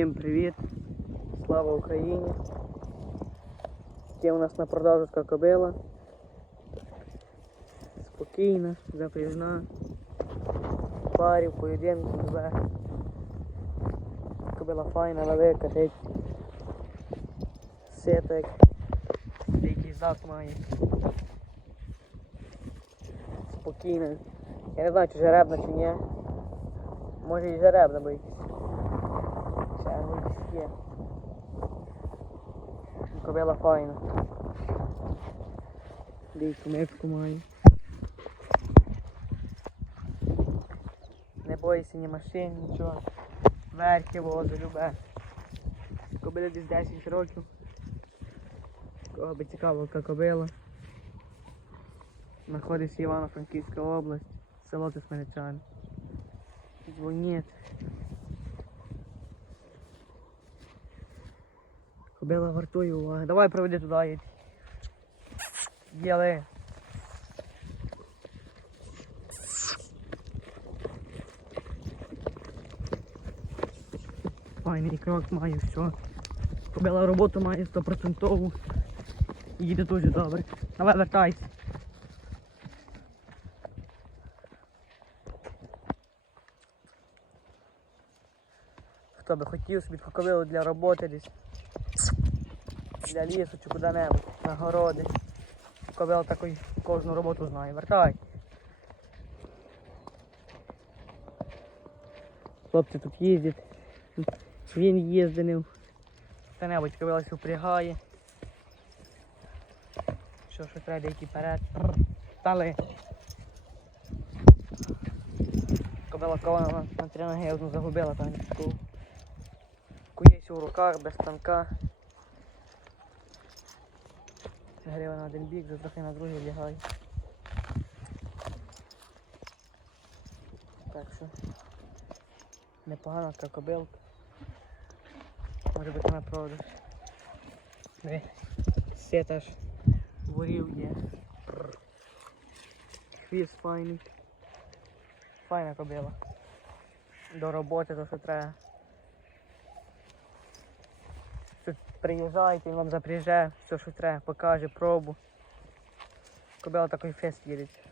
Всім привіт! Слава Україні! Є у нас на продажу така кобила. Спокійна, запряжна. Парі в поєдинку живе. Кобила файна, велика, геть. Ситик. Який зад має. Спокійна. Я не знаю, чи жеребна, чи ні. Може і жеребна, бо якісь. Ще якісь є. Кобила файна. Дійку мивку має. Не бойся ні машин, нічого. Верхи возу, любе. Кобила десь 10 років. Кого би цікаво, яка кобила. Знаходиться Івано-Франківська область, село Тисменичани. Дзвоніть. Кобила вартує уваги. Давай проведи туди їдь. Діли. Файний крок має все. Кобила роботу має 100%. Їде дуже добре. Давай вертайся. Хто би хотів собі кобилу для роботи десь. Для лісу чи куди-небудь, на городи. Кобила такий кожну роботу знає. Вертай. Хлопці тут їздять. Він їздив. Хто-небудь кобила все впрягає. Що, що треба йти вперед. Стали. Кобила кована на, три ноги одну загубила там. Куєсь у руках, без станка. Грива на один бік, трохи на другий лягає. Так що непогана така кобилка. Може бути на продаж. Світ аж ворів є. Хвіст файний. Файна кобила. До роботи то що треба. Тут приїжджайте, він вам запряже, все, що треба, покаже, пробу. Кобила такий фест їдеть.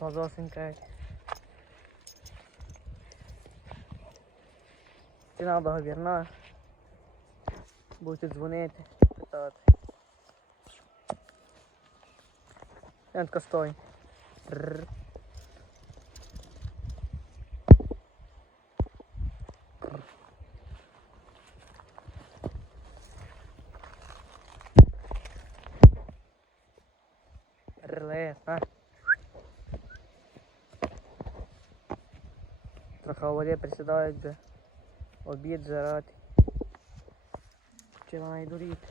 Лазосенька. Ціна договірна. Будете дзвонити, питати. Янка стой. Рррр. Реле, а? Трохи в воді присідають вже. Обід жарати. Починає дуріти.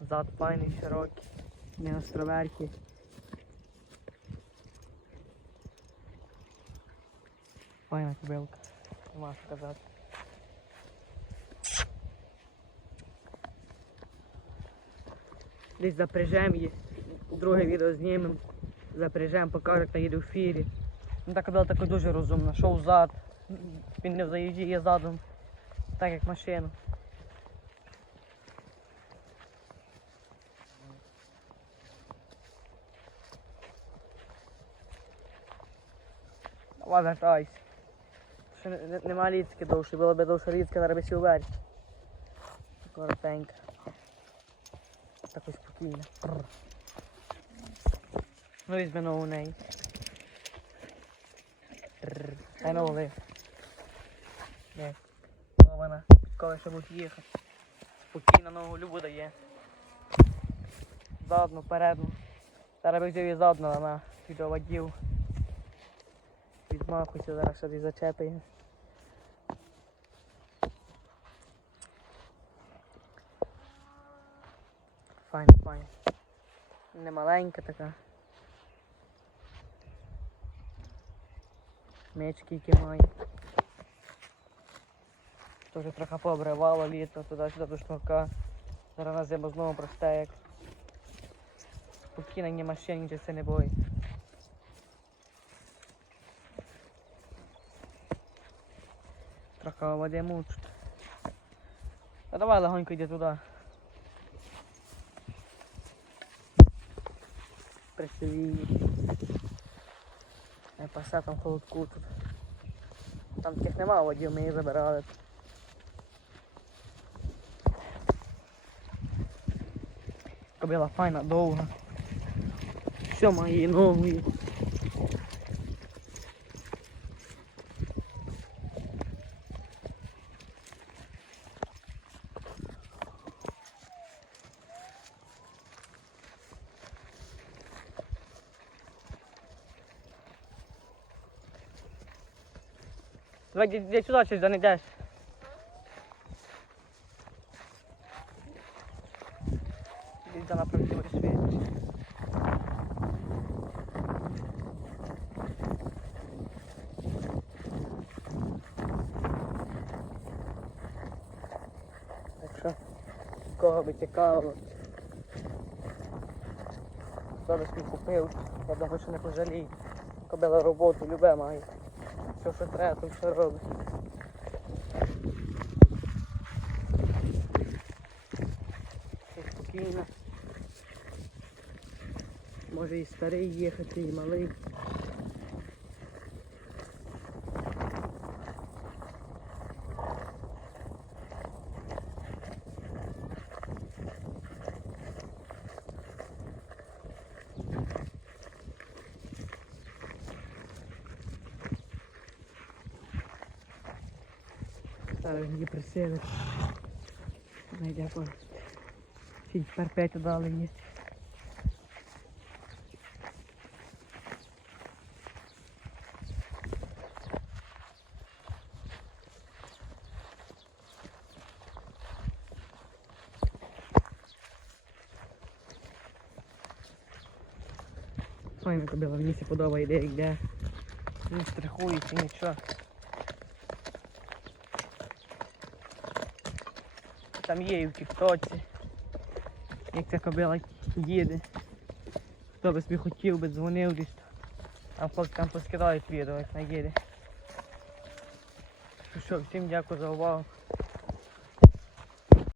Зад файний, широкий, не островерхий. Файна кобилка, нема що казати. Десь запряжем її, друге відео знімемо, запряжем, покажемо, як та їде в фірі. Ну та кобила така дуже розумна, шов зад, він не заїжджає задом, так як машина. Давай вертайся. Ще не- не- нема ліцьки довше, було б довше ліцька, зараз би сів вверх. Коротенька. Такой спокійно. Ну візьми ногу у неї. Дай ногу ви. Не. Вона. Коли ще будуть їхати. Спокійно ногу любу дає. Задну, передну. Зараз би взяв і задну, вона відоводів. Відмахуйся, зараз собі зачепить. Файн, файн. Не маленька така. Мечки має. Тоже трохи пообривало літо, туди-сюди до шнурка. Зараз на зиму знову просте як. спокійна, ні машин, нічого це не бої. Трохи води мучить. Та давай легонько йди туди. Присиві. Не пасе там холодку тут. Там таких нема водів, ми її забирали. Кобила файна, довга. Все мої нові. Давай йди, йди сюди, щось занайдеш. Йди на правдивий світ. Кого би цікаво. Зараз мій купив, я думаю, що не пожалій. Кобила роботу, любе має. Що треба, то все робить. Все спокійно. Може і старий їхати, і малий. Зараз її присели. Найде по. Перпетю дали їй. Файна кобила, мені подобає, йде, йде. Не страхується, нічого. Там є і в тіктоці. Як ця кобила їде. Хто би собі хотів би дзвонив десь. Там хлопці там поскидають відео, як вона їде. Ну що, всім дякую за увагу.